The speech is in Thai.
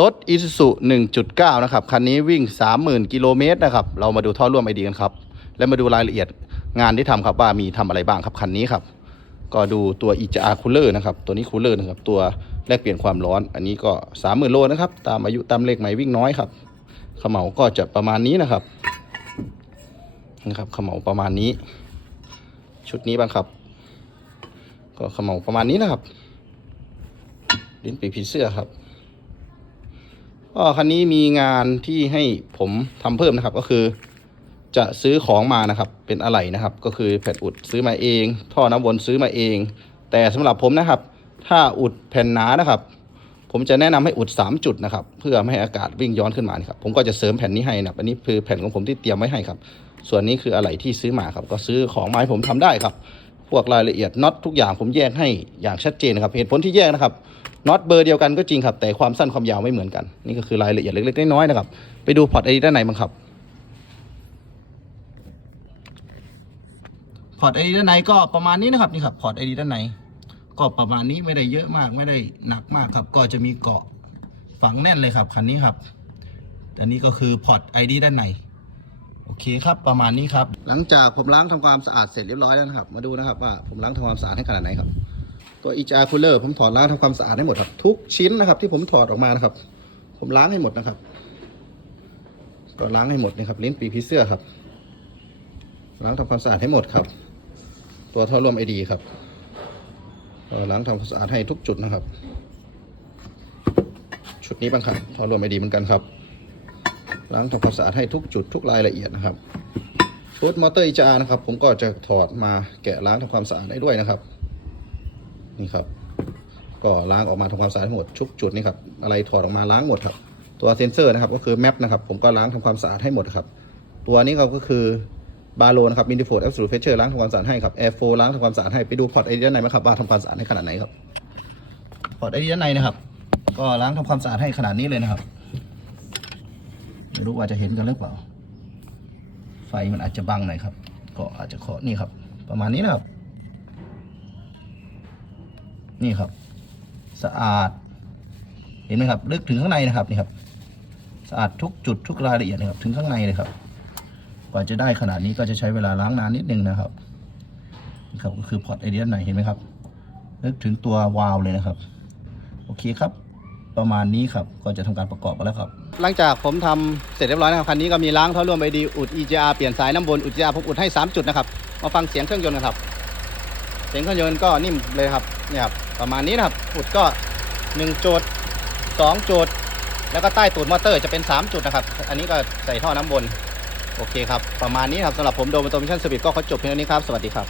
รถ Isuzu 1.9 นะครับ คันนี้วิ่ง 30,000 กิโลเมตรนะครับ เรามาดูท่อร่วมไอดีกันครับ และมาดูรายละเอียดงานที่ทำครับว่ามีทำอะไรบ้างครับ คันนี้ครับ ก็ดูตัว EJR Cooler นะครับ ตัวนี้ Cooler นะครับ ตัวแลกเปลี่ยนความร้อน อันนี้ก็ 30,000 โลนะครับ ตามอายุตามเลขใหม่วิ่งน้อยครับขมเหลาก็จะประมาณนี้นะครับ นะครับขมเหลาประมาณนี้ ชุดนี้บ้างครับ ก็ขมเหลาประมาณนี้นะครับ ลิ้นปีกผีเสื้อครับ ก็คันนี้มีงานที่ให้ผมทำเพิ่มนะครับ ก็คือ จะซื้อของมานะครับ เป็นอะไหล่นะครับ ก็คือแผ่นอุดซื้อมาเอง ท่อน้ำวนซื้อมาเอง แต่สำหรับผมนะครับ ถ้าอุดแผ่นหนานะครับ ผมจะแนะนำให้อุด 3 จุดนะครับ เพื่อไม่ให้อากาศวิ่งย้อนขึ้นมานครับ ผมก็จะเสริมแผ่นนี้ให้นะครับอันนี้คือแผ่นของผมที่เตรียมไว้ให้ครับ ส่วนนี้คืออะไหล่ที่ซื้อมาครับ ก็ซื้อของมาให้ผมทำได้ครับ พวกรายละเอียดน็อตทุกอย่างผมแยกให้อย่างชัดเจนนะครับ เหตุผลที่แยกนะครับน็อตเบอร์เดียวกันก็จริงครับ แต่ความสั้นความยาวไม่เหมือนกัน นี่ก็คือรายละเอียดเล็กๆน้อยๆนะครับ ไปดูพอร์ตไอดีด้านในบ้างครับพอร์ตไอดีด้านในก็ประมาณนี้นะครับนี่ครับพอร์ตไอด้านในก็ประมาณนี้ไม่ได้เยอะมากไม่ได้หนักมากครับ ก็จะมีเกาะฝังแน่นเลยครับคันนี้ครับแต่นี่ก็คือพอร์ตไอดีด้านใน โอเคครับประมาณนี้ครับ หลังจากผมล้างทำความสะอาดเสร็จเรียบร้อยแล้วนะครับ มาดูนะครับว่าผมล้างทำความสะอาดให้ขนาดไหนครับ ตัว e j a Cooler ผมถอดล้างทำความสะอาดให้หมดครับ ทุกชิ้นนะครับ ที่ผมถอดออกมานะครับ ผมล้างให้หมดนะครับ ก็ล้างให้หมดนะครับลิ้นปีผีเสื้อครับ ล้างทำความสะอาดให้หมดครับ ตัวท่อรวมไอดีครับก็ล้างทำความสะอาดให้ทุกจุดนะครับ ชุดนี้บ้างครับท่อรวมไอดีเหมือนกันครับ ล้างทำความสะอาดให้ทุกจุดทุกรายละเอียดนะครับรถมอเตอร์อีจานะครับ ผมก็จะถอดมาแกะล้างทำความสะอาดได้ด้วยนะครับ นี่ครับ ก็ล้างออกมาทำความสะอาดให้หมดทุกจุดนี่ครับอะไรถอดออกมาล้างหมดครับ ตัวเซนเซอร์นะครับ ก็คือแมปนะครับ ผมก็ล้างทำความสะอาดให้หมดครับ ตัวนี้ก็คือบาโลนะครับมินิโฟร์แอปสูตรเฟเชอร์ล้างทำความสะอาดให้ครับแอร์โฟล้างทำความสะอาดให้ไปดูพอร์ตไอเดียด้านในไหมครับว่าทำความสะอาดให้ขนาดไหนครับพอร์ตไอเดียด้านในนะครับ ก็ล้างทำความสะอาดให้ขนาดนี้เลยนะครับ ไม่รู้ว่าจะเห็นกันหรือเปล่า ไฟมันอาจจะบังหน่อยครับ ก็อาจจะเคาะนี่ครับ ประมาณนี้นะครับ นี่ครับ สะอาด เห็นไหมครับ ลึกถึงข้างในนะครับนี่ครับ สะอาดทุกจุดทุกรายละเอียดนะครับ ถึงข้างในเลยครับ กว่าจะได้ขนาดนี้ก็จะใช้เวลาล้างนานนิดนึงนะครับนี่ครับก็คือพอร์ตไอเดียไหนเห็นไหมครับนึกถึงตัววาล์วเลยนะครับ โอเคครับ ประมาณนี้ครับ ก็จะทำการประกอบกันแล้วครับ หลังจากผมทำเสร็จเรียบร้อยนะครับคันนี้ก็มีล้างท่อร่วมไอดีอุด EGR เปลี่ยนสายน้ำบนอุด EGR ผมอุดให้ 3 จุดนะครับ มาฟังเสียงเครื่องยนต์กันครับ เสียงเครื่องยนต์ก็นิ่มเลยครับเนี่ยครับประมาณนี้นะครับอุดก็1จุด2จุดแล้วก็ใต้ตูดมอเตอร์จะเป็น 3 จุดนะครับ อันนี้ก็ใส่ท่อน้ำบน โอเคครับ ประมาณนี้ครับสำหรับผมโดมโตมิชั่นสปีดก็ขอจบเพียงเท่านี้ครับ สวัสดีครับ